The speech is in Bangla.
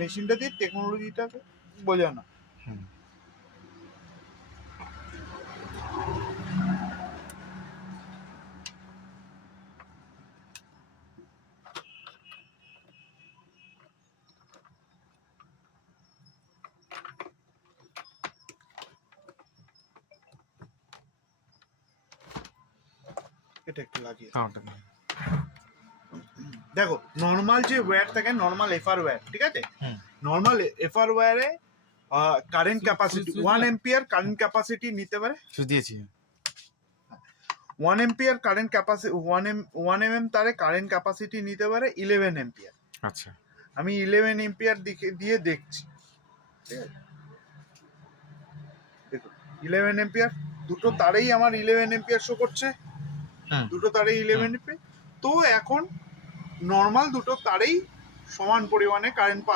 মেশিনটা দিয়ে টেকনোলজিটাকে বোঝানো। এটা একটু লাগিয়ে দেখো, নর্মাল যে ওয়্যার থাকে, নর্মাল এফআর ওয়্যার, ঠিক আছে, নর্মাল এফআর ওয়্যারে current capacity 1 ampere current capacity নিতে পারে। দিয়েছি 1 এম্পিয়ার কারেন্ট ক্যাপাসিটি 1 mm তারে কারেন্ট ক্যাপাসিটি নিতে পারে 11 এম্পিয়ার। আচ্ছা, আমি 11 এম্পিয়ার দিয়ে দেখছি, ঠিক আছে, দেখো 11 এম্পিয়ার, দুটো তারেই আমার 11 এম্পিয়ার শো করছে, দুটো তারেই 11 এম্পিয়ার। তো এখন নর্মাল দুটো তারেই সমান পরিমাণে কারেন্ট পাস